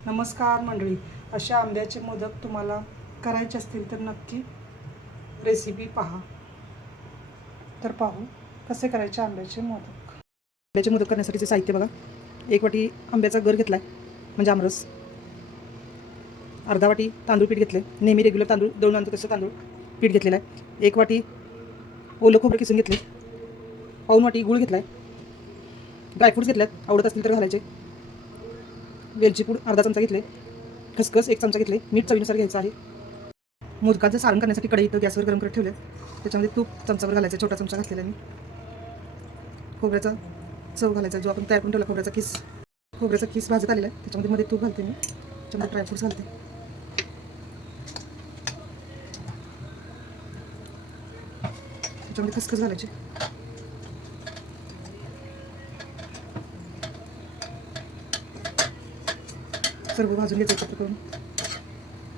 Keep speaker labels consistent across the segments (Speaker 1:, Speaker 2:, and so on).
Speaker 1: नमस्कार मंडळी अशा आंब्याचे मोदक तुम्हाला करायचे असतील तर नक्की रेसिपी पहा. तर पाहू कसे करायचे आंब्याचे मोदक. आंब्याचे मोदक करण्यासाठीचे साहित्य बघा एक वाटी आंब्याचा गर घेतला आहे म्हणजे आमरस. अर्धा वाटी तांदूळ पीठ घेतले नेहमी रेग्युलर तांदूळ दळून आणतो तसं तांदूळ पीठ घेतलेलं आहे. एक वाटी ओलं खोबरं किसून घेतले पाऊन वाटी गूळ घेतला आहे ड्रायफ्रूट्स घेतल्यात आवडत असतील तर घालायचे. वेलची पूड अर्धा चमचा घेतले खसखस एक चमचा घेतले मीठ चवीनुसार घ्यायचं आहे. मोदकाचं सारण करण्यासाठी कढई इथं गॅसवर गरम करत ठेवले त्याच्यामध्ये तूप चमचावर घालायचं छोटा चमचा घातलेला मी. खोबऱ्याचा चव घालायचा जो आपण तयार करून ठेवला खोबऱ्याचा किस. खोबऱ्याचा किस भाजत आलेला आहे. त्याच्यामध्ये मध्ये तूप घालते मी. त्याच्यामध्ये ड्रायफ्रूट्स घालते. त्याच्यामध्ये खसखस घालायची. सर्व भाजून घ्यायचं एकत्र करून.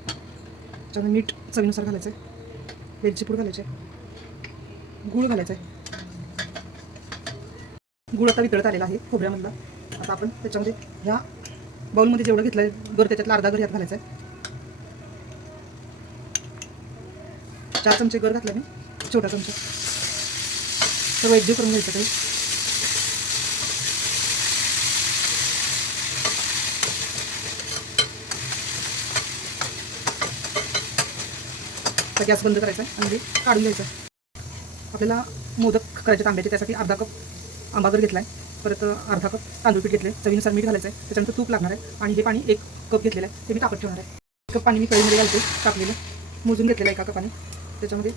Speaker 1: त्याच्यामध्ये मीठ चवीनुसार घालायचं आहे वेलची पूड घालायची आहे गूळ घालायचं आहे गूळ आता वितळत आलेला आहे खोबऱ्यामधला. आता आपण त्याच्यामध्ये ह्या बाउलमध्ये जेवढं घेतलं आहे गर त्याच्यातला अर्धा गर यात घालायचा आहे चार चमचे गर घातला मी. छोटा चमचा. सर्व एकजीव करून घ्यायचं काही. तर गॅस बंद करायचा आहे आणि हे काढून घ्यायचं आपल्याला मोदक करायचे आंब्याचे त्यासाठी अर्धा कप आंबागर घेतला आहे परत अर्धा कप तांदूळ पीठ घेतले चवीनुसार मीठ घालायचं आहे त्याच्यानंतर तूप लागणार आहे आणि हे पाणी एक कप घेतलेलं आहे. ते मी तापत ठेवणार आहे. एक कप पाणी मी कळीमध्ये घालते. टाकलेलं मोजून घेतलेलं आहे एका कपाने. त्याच्यामध्ये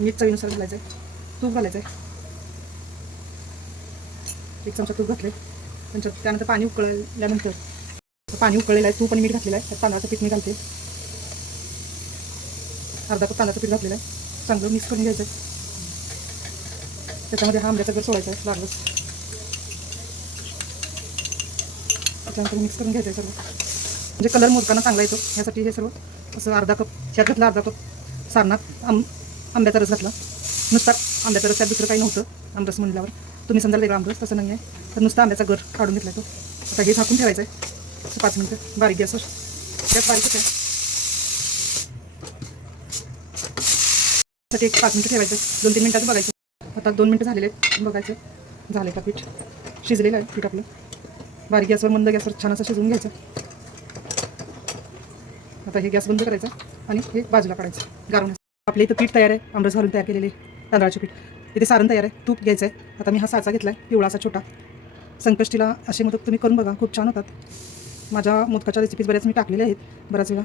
Speaker 1: मीठ चवीनुसार घालायचं आहे तूप घालायचं आहे एक चमचा तूप घातले आहे त्यानंतर पाणी उकळल्यानंतर पाणी उकळलेलं आहे. तूप आणि मीठ घातलेलं आहे. त्यात तांदळाचं पीठ मी घालते. अर्धा कप तांदळाचं पीठ घातलेलं आहे. चांगलं मिक्स करून घ्यायचं आहे. त्याच्यामध्ये हा आंब्याचा गर सोडायचा आहे लागलंच. त्याच्यानंतर मिक्स करून घ्यायचं आहे सर्व. म्हणजे कलर मोजताना चांगला येतो. ह्यासाठी हे सर्व असं अर्धा कप ह्यात घातला अर्धा कप सारणात आंब आंब्याचा रस घातला. नुसता आंब्याचा रस त्यात दुसरं काही नव्हतं. आमरस म्हणल्यावर. तुम्ही समजा वेगळा आमरस तसं नाही आहे तर नुसता आंब्याचा गर काढून घेतला तो. आता हे झाकून ठेवायचं आहे. पाच मिनटं. बारीक गॅसवर त्यात बारीकच आहे. ते एक पाच मिनटं ठेवायचं. दोन तीन मिनटाचं बघायचं. आता दोन मिनटं झालेले आहेत. बघायचं. झालं का पीठ? शिजलेलं आहे पीठ आपलं. बारीक गॅसवर मंद गॅसवर छान असं शिजवून घ्यायचं. आता हे गॅस बंद करायचा आणि हे बाजूला काढायचं. गारवण्याचं आपल्या इथं पीठ तयार आहे. आमरस घालून तयार केलेले तांदळाचे पीठ. इथे सारण तयार आहे. तूप घ्यायचं आहे आता मी हा साचा घेतला आहे पिवळा असा छोटा. संकष्टीला असे मोदक तुम्ही करून बघा. खूप छान होतात. माझ्या मोदकाच्या रेसिपीज बऱ्याच मी टाकलेल्या आहेत. बऱ्याच वेळा.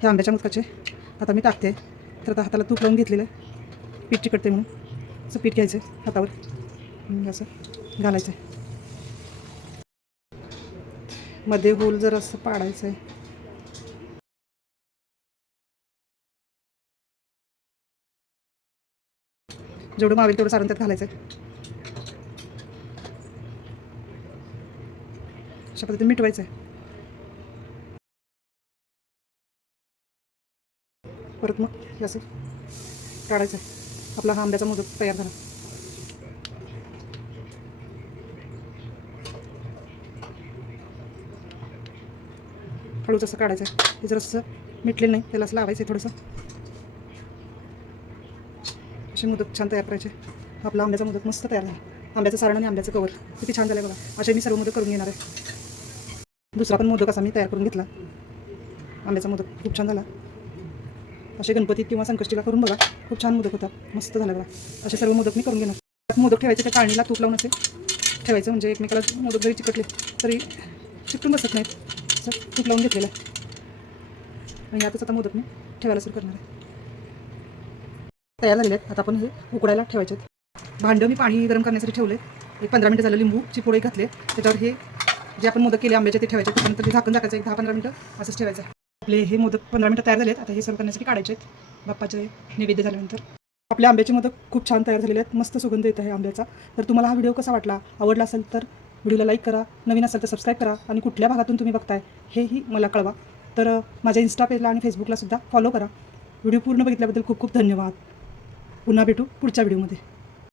Speaker 1: ह्या आंब्याच्या मोदकाचे. आता मी टाकते. तर आता हाताला तूप लावून घेतलेलं आहे. पीठ चिकटते म्हणून. असं पीठ घ्यायचं आहे हातावर असं घालायचं आहे मध्ये होल जर असं पाडायचं आहे जेवढं मावेल तेवढं सारण त्यात घालायचं आहे अशा पद्धतीने मिटवायचं आहे परत मग हे असं काढायचं. आहे आपला हा आंब्याचा मोदक तयार झाला. हळूच असं काढायचं. आहे हे जर असं मिटलेलं नाही त्याला असं लावायचं आहे थोडंसं. असे मोदक छान तयार करायचे. आपला आंब्याचा मोदक मस्त तयार झाला. आंब्याचं सारण आणि आंब्याचं कवर. किती छान झालं बघा. असे मी सर्व मोदक करून घेणार आहे. दुसरा पण मोदक असा मी तयार करून घेतला. आंब्याचा मोदक खूप छान झाला. असे गणपतीत किंवा संकष्टीला करून बघा. खूप छान मोदक होतात. मस्त झाला बघा. असे सर्व मोदक मी करून घेणार. मोदक ठेवायचे त्या काळणीला तूप लावून असे ठेवायचं. म्हणजे एकमेकाला मोदक जरी चिकटले तरी चिकटून बसत नाहीत. असं तूप लावून घेतलेलं आहे. आणि यातच आता मोदक मी ठेवायला सुरू करणार आहे. तयार झालेले आहेत. आता आपण हे उकडायला ठेवायचे आहेत. भांडं मी पाणी गरम करण्यासाठी ठेवले एक पंधरा मिनटं झालं लिंबूची पोळी घातले त्याच्यावर हे जे आपण मोदक केले आंब्याचे ते ठेवायचे त्यानंतर ते झाकण टाकायचं एक दहा पंधरा मिनटं असंच ठेवायचं आपले हे मोदक पंधरा मिनटं तयार झालेत. आता हे सर्व करण्यासाठी काढायचे आहेत. बाप्पाचे नैवेद्य झाल्यानंतर. आपल्या आंब्याचे मोदक खूप छान तयार झालेले आहेत. मस्त सुगंध येत आहे आंब्याचा. तर तुम्हाला हा व्हिडिओ कसा वाटला आवडला असेल तर व्हिडिओला लाईक करा नवीन असेल तर सबस्क्राईब करा आणि कुठल्या भागातून तुम्ही बघताय हेही मला कळवा. तर माझ्या इन्स्टा पेजला आणि फेसबुकला सुद्धा फॉलो करा. व्हिडिओ पूर्ण बघितल्याबद्दल खूप खूप धन्यवाद. पुन्हा भेटू पुढच्या व्हिडिओमध्ये.